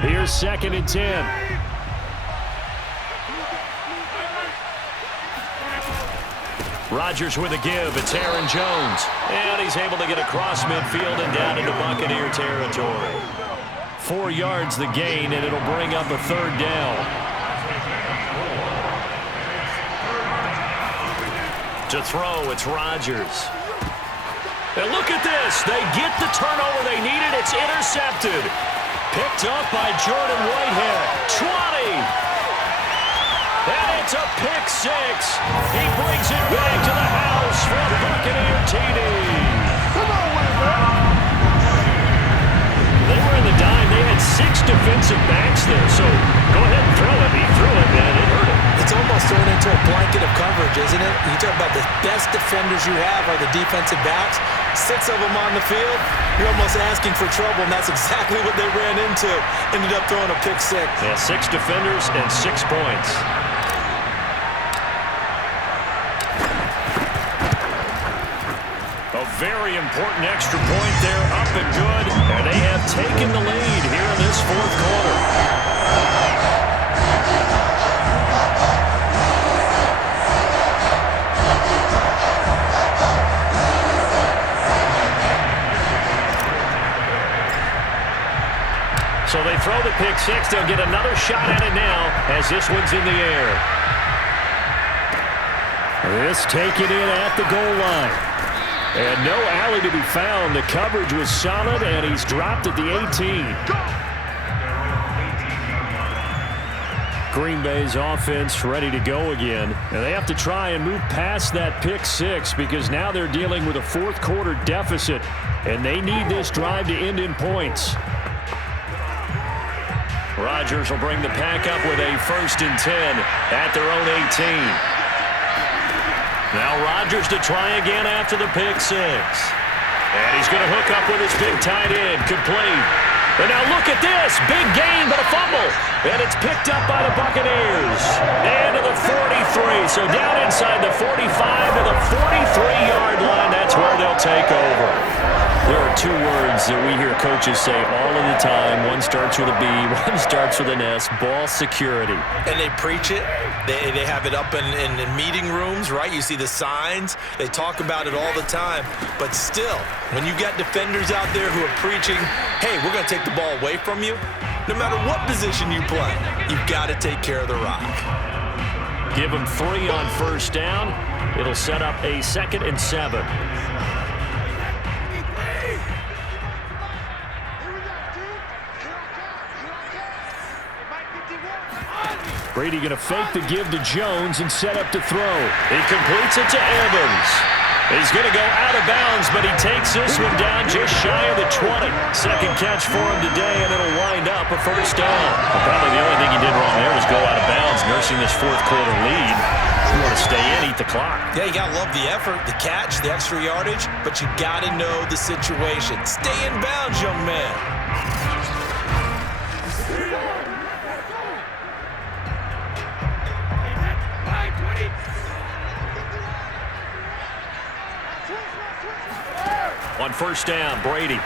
Here's 2nd and 10. Rodgers with a give. It's Aaron Jones. And he's able to get across midfield and down into Buccaneer territory. 4 yards the gain, and it'll bring up a 3rd down. To throw, it's Rodgers. And look at this. They get the turnover they needed. It's intercepted. Picked up by Jordan Whitehead. 20. And it's a pick 6. He brings it back to the house for a Buccaneer TD. Come on, Whitehead. They were in the dime. They had 6 defensive backs there. So go ahead and throw it. He threw it, and it hurt him. It's almost turned into a blanket of coverage, isn't it? You talk about the best defenders you have are the defensive backs. 6 of them on the field. You're almost asking for trouble, and that's exactly what they ran into. Ended up throwing a pick 6. Yeah, 6 defenders and 6 points. A very important extra point there, up and good. And they have taken the lead here in this 4th quarter. So they throw the pick 6. They'll get another shot at it now as this one's in the air. This taken in at the goal line. And no alley to be found. The coverage was solid, and he's dropped at the 18. Green Bay's offense ready to go again. And they have to try and move past that pick 6 because now they're dealing with a 4th quarter deficit, and they need this drive to end in points. Rodgers will bring the pack up with a 1st and 10 at their own 18. Now Rodgers to try again after the pick 6. And he's going to hook up with his big tight end. Complete. And now look at this. Big gain, but a fumble. And it's picked up by the Buccaneers. And to the 43. So down inside the 45 to the 43-yard line. That's where they'll take over. There are 2 words that we hear coaches say all of the time. One starts with a B, one starts with an S. Ball security. And they preach it. They have it up in meeting rooms, right? You see the signs. They talk about it all the time. But still, when you got defenders out there who are preaching, hey, we're going to take the ball away from you, no matter what position you play, you've got to take care of the rock. Give them 3 on 1st down. It'll set up a 2nd and 7. Brady going to fake the give to Jones and set up to throw. He completes it to Evans. He's going to go out of bounds, but he takes this one down just shy of the 20. 2nd catch for him today, and it'll wind up a 1st down. Well, probably the only thing he did wrong there was go out of bounds, nursing this 4th quarter lead. You want to stay in, eat the clock. Yeah, you got to love the effort, the catch, the extra yardage, but you got to know the situation. Stay in bounds, young man. On 1st down, Brady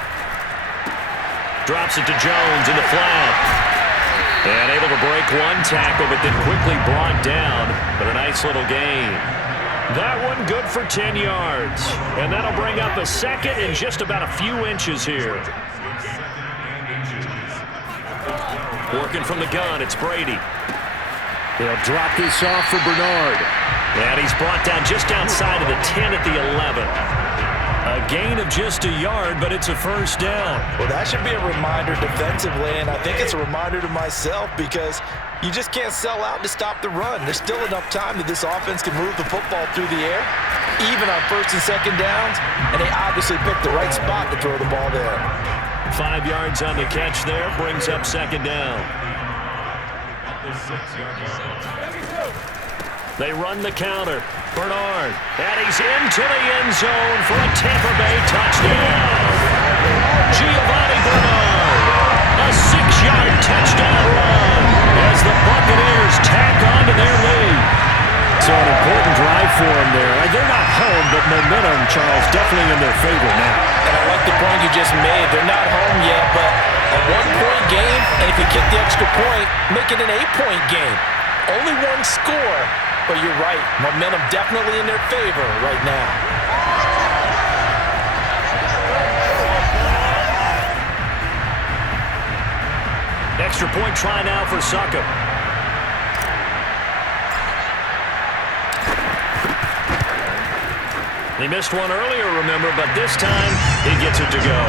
drops it to Jones in the flat. And able to break 1 tackle, but then quickly brought down. But a nice little gain. That one good for 10 yards. And that'll bring up a 2nd and just about a few inches here. Working from the gun, it's Brady. They'll drop this off for Bernard. And he's brought down just outside of the 10 at the 11. A gain of just a yard, but it's a 1st down. Well, that should be a reminder defensively, and I think it's a reminder to myself because you just can't sell out to stop the run. There's still enough time that this offense can move the football through the air, even on 1st and 2nd downs, and they obviously picked the right spot to throw the ball there. 5 yards on the catch there, brings up 2nd down. They run the counter. Bernard, and he's into the end zone for a Tampa Bay touchdown. Giovanni Bernard, a 6-yard touchdown run as the Buccaneers tack on to their lead. So an important drive for them there. They're not home, but momentum, Charles, definitely in their favor now. And I like the point you just made. They're not home yet, but a one-point game, and if you kick the extra point, make it an 8-point game. Only one score, but you're right. Momentum definitely in their favor right now. Extra point try now for Saka. He missed one earlier, remember, but this time he gets it to go.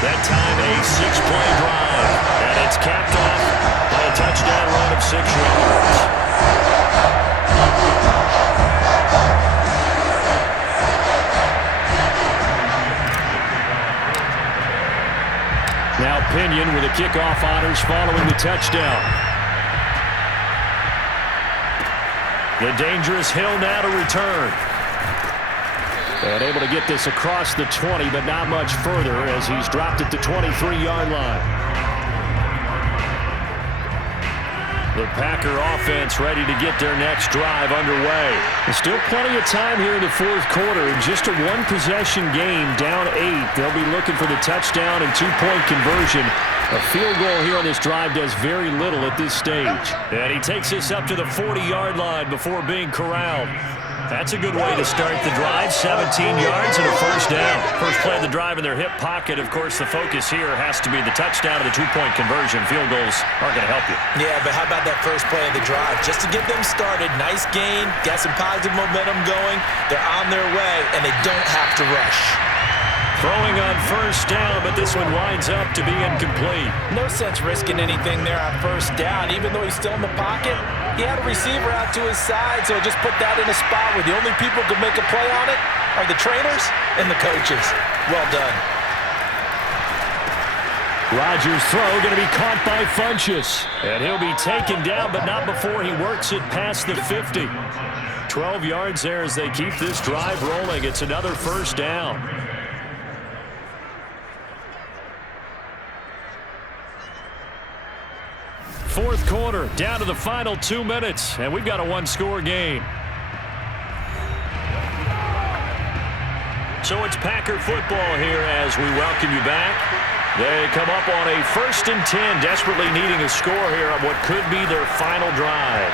That time a 6-play drive, and it's capped off by a touchdown run of 6 yards. Now Pinion with the kickoff honors following the touchdown. The dangerous Hill now to return. And able to get this across the 20, but not much further as he's dropped it to 23-yard line. The Packer offense ready to get their next drive underway. There's still plenty of time here in the fourth quarter. Just a one-possession game, down 8. They'll be looking for the touchdown and 2-point conversion. A field goal here on this drive does very little at this stage. And he takes this up to the 40-yard line before being corralled. That's a good way to start the drive. 17 yards and a first down. First play of the drive in their hip pocket. Of course, the focus here has to be the touchdown and the 2-point conversion. Field goals aren't going to help you. Yeah, but how about that first play of the drive? Just to get them started, nice gain, got some positive momentum going. They're on their way, and they don't have to rush. Throwing on first down, but this one winds up to be incomplete. No sense risking anything there on first down, even though he's still in the pocket. He had a receiver out to his side, so just put that in a spot where the only people who can make a play on it are the trainers and the coaches. Well done. Rodgers' throw going to be caught by Funchess. And he'll be taken down, but not before he works it past the 50. 12 yards there as they keep this drive rolling. It's another first down. Fourth quarter, down to the final 2 minutes, and we've got a one-score game. So it's Packer football here as we welcome you back. They come up on a 1st and 10, desperately needing a score here on what could be their final drive.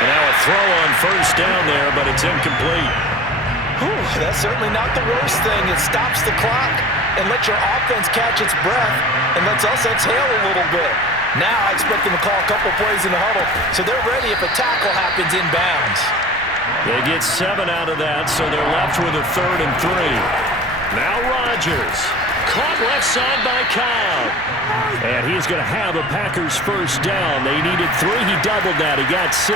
And now a throw on first down there, but it's incomplete. Whew, that's certainly not the worst thing. It stops the clock and lets your offense catch its breath and lets us exhale a little bit. Now I expect them to call a couple plays in the huddle, so they're ready if a tackle happens inbounds. They get 7 out of that, so they're left with a 3rd and 3. Now Rodgers, caught left side by Cobb. And he's going to have a Packers first down. They needed 3, he doubled that, he got 6.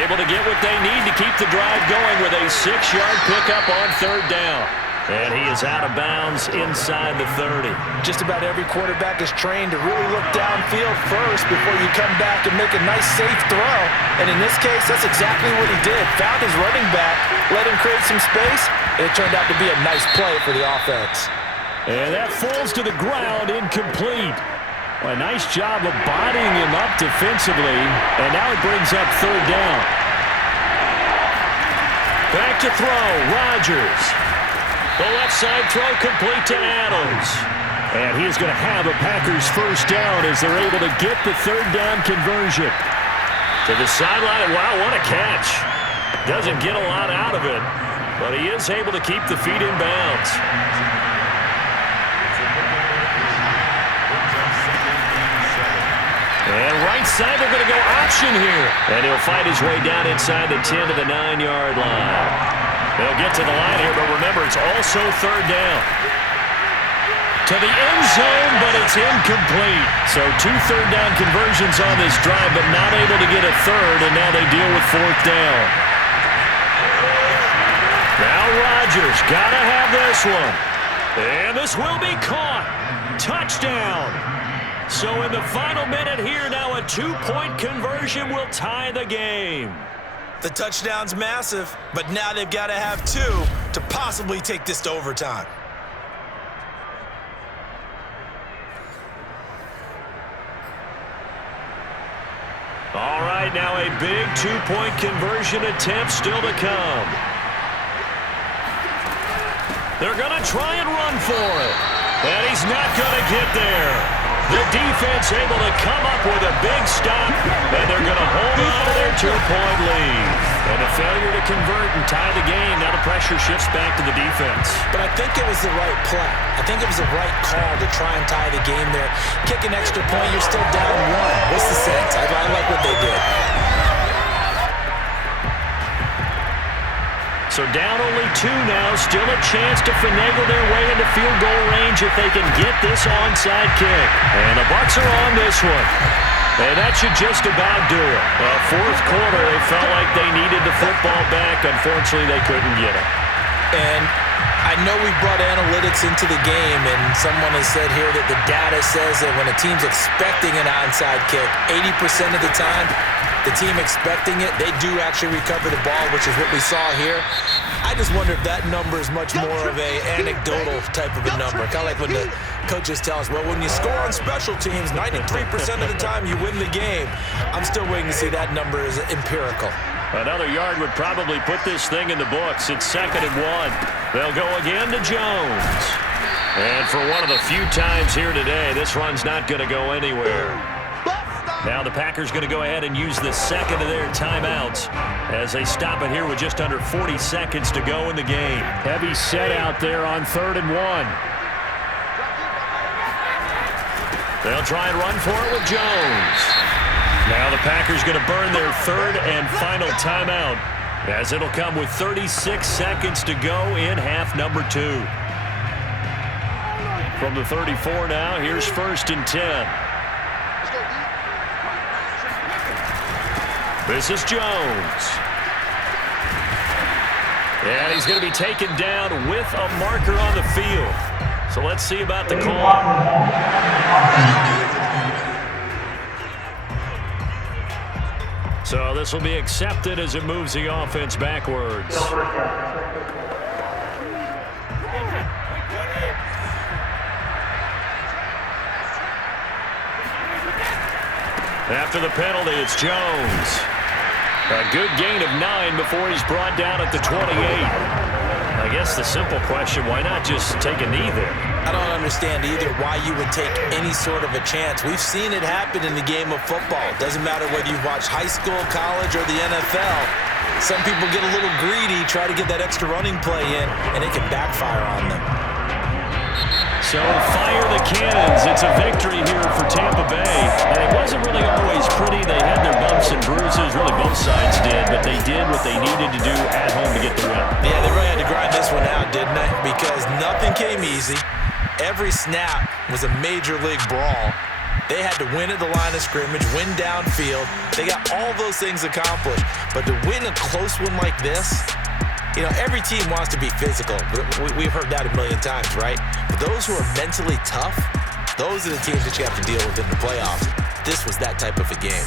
Able to get what they need to keep the drive going with a 6-yard pickup on 3rd down. And he is out of bounds inside the 30. Just about every quarterback is trained to really look downfield first before you come back and make a nice, safe throw. And in this case, that's exactly what he did. Found his running back, let him create some space, and it turned out to be a nice play for the offense. And that falls to the ground, incomplete. Well, a nice job of bodying him up defensively, and now it brings up 3rd down. Back to throw, Rodgers. The left side throw complete to Adams. And he is going to have a Packers first down as they're able to get the 3rd down conversion. To the sideline. Wow, what a catch. Doesn't get a lot out of it, but he is able to keep the feet in bounds. And right side, they're going to go option here. And he'll fight his way down inside the 10 to the 9-yard line. They'll get to the line here, but remember, it's also 3rd down. To the end zone, but it's incomplete. So 2 3rd down conversions on this drive, but not able to get a 3rd, and now they deal with 4th down. Now Rodgers, gotta have this one. And this will be caught. Touchdown. So in the final minute here, now a 2-point conversion will tie the game. The touchdown's massive, but now they've got to have 2 to possibly take this to overtime. All right, right, now a big two-point conversion attempt still to come. They're going to try and run for it. And he's not going to get there. The defense able to come up with a big stop, and they're going to hold on to their two-point lead. And a failure to convert and tie the game. Now the pressure shifts back to the defense. But I think it was the right play. I think it was the right call to try and tie the game there. Kick an extra point, you're still down one. What's the sense? I like what they did. So down only 2 now, still a chance to finagle their way into field goal range if they can get this onside kick. And the Bucs are on this one. And that should just about do it. Fourth quarter, they felt like they needed the football back. Unfortunately, they couldn't get it. And I know we brought analytics into the game, and someone has said here that the data says that when a team's expecting an onside kick, 80% of the time, the team expecting it, they do actually recover the ball, which is what we saw here. I just wonder if that number is much more of a anecdotal type of a number. Kind of like when the coaches tell us, well, when you score on special teams, 93% of the time you win the game. I'm still waiting to see that number is empirical. Another yard would probably put this thing in the books. It's 2nd and 1. They'll go again to Jones. And for one of the few times here today, this run's not going to go anywhere. Now the Packers going to go ahead and use the second of their timeouts as they stop it here with just under 40 seconds to go in the game. Heavy set out there on 3rd and 1. They'll try and run for it with Jones. Now the Packers going to burn their 3rd and final timeout as it'll come with 36 seconds to go in half number 2. From the 34 now, here's 1st and 10. This is Jones. And he's going to be taken down with a marker on the field. So let's see about the call. So this will be accepted as it moves the offense backwards. After the penalty, it's Jones. A good gain of 9 before he's brought down at the 28. I guess the simple question, why not just take a knee there? I don't understand either why you would take any sort of a chance. We've seen it happen in the game of football. It doesn't matter whether you watch high school, college, or the NFL. Some people get a little greedy, try to get that extra running play in, and it can backfire on them. So fire the cannons. It's a victory here for Tampa Bay. And it wasn't really always pretty. They had their bumps and bruises. Really, both sides did. But they did what they needed to do at home to get the win. Yeah, they really had to grind this one out, didn't they? Because nothing came easy. Every snap was a major league brawl. They had to win at the line of scrimmage, win downfield. They got all those things accomplished. But to win a close one like this, you know, every team wants to be physical. We've heard that a million times, right? But those who are mentally tough, those are the teams that you have to deal with in the playoffs. This was that type of a game.